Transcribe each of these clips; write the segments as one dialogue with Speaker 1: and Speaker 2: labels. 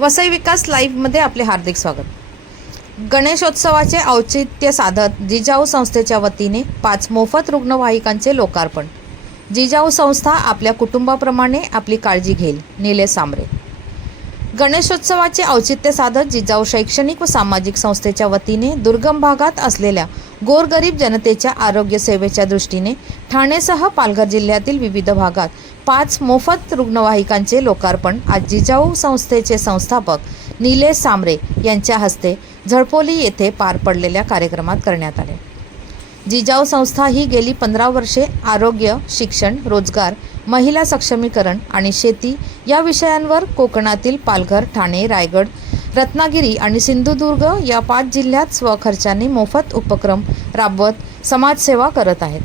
Speaker 1: वसई विकास लाईव्हमध्ये आपले हार्दिक स्वागत. गणेशोत्सवाचे औचित्य साधत जिजाऊ संस्थेच्या वतीने पाच मोफत रुग्णवाहिकांचे लोकार्पण. जिजाऊ संस्था आपल्या कुटुंबाप्रमाणे आपली काळजी घेईल निले सांबरे गणेशोत्सवाचे औचित्य साधत जिजाऊ शैक्षणिक व सामाजिक संस्थेच्या वतीने दुर्गम भागात असलेल्या गोरगरीब जनतेच्या आरोग्य सेवेच्या दृष्टीने ठाणेसह पालघर जिल्ह्यातील विविध भागात पाच मोफत रुग्णवाहिकांचे लोकार्पण आज जिजाऊ संस्थेचे संस्थापक निलेश सांबरे यांच्या हस्ते झळपोली येथे पार पडलेल्या कार्यक्रमात करण्यात आले. जिजाऊ संस्था ही गेली पंधरा वर्षे आरोग्य शिक्षण रोजगार महिला सक्षमीकरण आणि शेती या विषयांवर कोकणातील पालघर ठाणे रायगड रत्नागिरी आणि सिंधुदुर्ग या पाच जिल्ह्यात स्वखर्चाने मोफत उपक्रम राबवत समाजसेवा करत आहेत.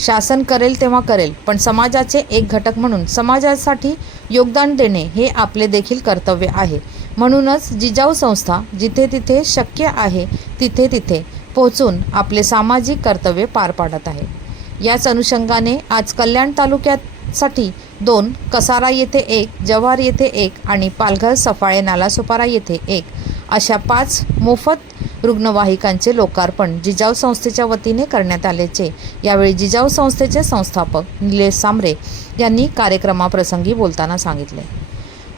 Speaker 1: शासन करेल तेव्हा करेल पण समाजाचे एक घटक म्हणून समाजासाठी योगदान देणे हे आपले देखील कर्तव्य आहे. म्हणूनच जिजाऊ संस्था जिथे तिथे शक्य आहे तिथे तिथे पोहोचून आपले सामाजिक कर्तव्य पार पाडत आहे. याच अनुषंगाने आज कल्याण तालुक्यात साठी दोन कसारा येथे एक जव्हार येथे एक आणि पालघर सफाळे नालासोपारा येथे एक अशा पाच मोफत रुग्णवाहिकांचे लोकार्पण जिजाऊ संस्थेच्या वतीने करण्यात आल्याचे यावेळी जिजाऊ संस्थेचे संस्थापक निलेश सांबरे यांनी कार्यक्रमाप्रसंगी बोलताना सांगितले.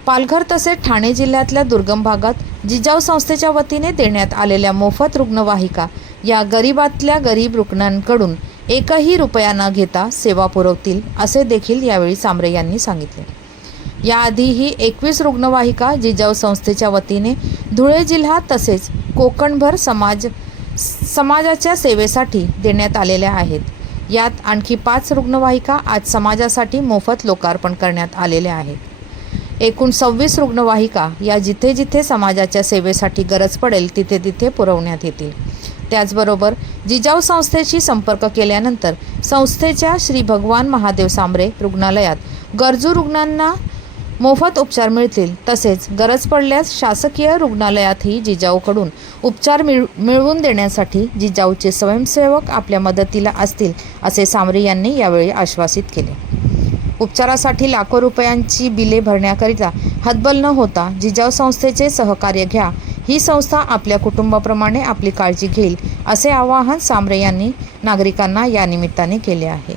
Speaker 1: पालघर तसेच ठाणे जिल्ह्यातल्या दुर्गम भागात जिजाऊ संस्थेच्या वतीने देण्यात आलेल्या मोफत रुग्णवाहिका या गरिबातल्या गरीब रुग्णांकडून एकही रुपया न घेता सेवा पुरवतील असे देखील यावेळी सांबरे यांनी सांगितले. याआधीही एकवीस रुग्णवाहिका जिजाऊ संस्थेच्या वतीने धुळे जिल्हा तसेच कोकणभर समाज समाजाच्या सेवेसाठी देण्यात आलेल्या आहेत. यात आणखी पाच रुग्णवाहिका आज समाजासाठी मोफत लोकार्पण करण्यात आलेल्या आहेत. एकूण सव्वीस रुग्णवाहिका या जिथे जिथे समाजाच्या सेवेसाठी गरज पडेल तिथे तिथे पुरवण्यात येतील. त्याचबरोबर जिजाऊ संस्थेशी संपर्क केल्यानंतर संस्थेच्या श्री भगवान महादेव सांबरे रुग्णालयात गरजू रुग्णांना मोफत उपचार मिळतील. तसेच गरज पडल्यास शासकीय रुग्णालयातही जिजाऊकडून उपचार मिळ मिळवून देण्यासाठी जिजाऊचे स्वयंसेवक आपल्या मदतीला असतील असे सांबरे यांनी यावेळी आश्वासित केले. उपचारासाठी लाखो रुपयांची बिले भरण्याकरिता हतबल न होता जिजाऊ संस्थेचे सहकार्य घ्या ही संस्था आपल्या कुटुंबाप्रमाणे आपली काळजी घेईल असे आवाहन सांबरे यांनी नागरिकांना या निमित्ताने केले आहे.